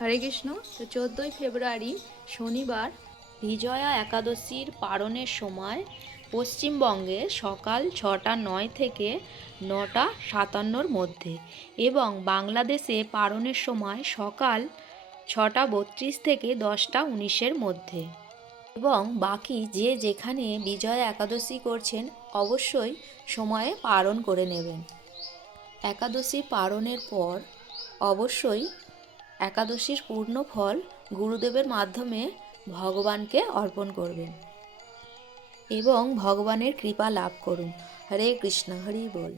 হরে কৃষ্ণ। তো 14ই ফেব্রুয়ারি শনিবার বিজয়া একাদশীর পারণের সময় পশ্চিমবঙ্গে সকাল 6:09 থেকে 9:57-র মধ্যে এবং বাংলাদেশে পারণের সময় সকাল 6:32 থেকে 10:19-এর মধ্যে। এবং বাকি যে যেখানে বিজয়া একাদশী করছেন অবশ্যই সময়ে পারণ করে নেবেন। একাদশী পারণের পর অবশ্যই একাদশীর পূর্ণ ফল গুরুদেবের মাধ্যমে ভগবানকে অর্পণ করবেন এবং ভগবানের কৃপা লাভ করুন। হরে কৃষ্ণ, হরি বল।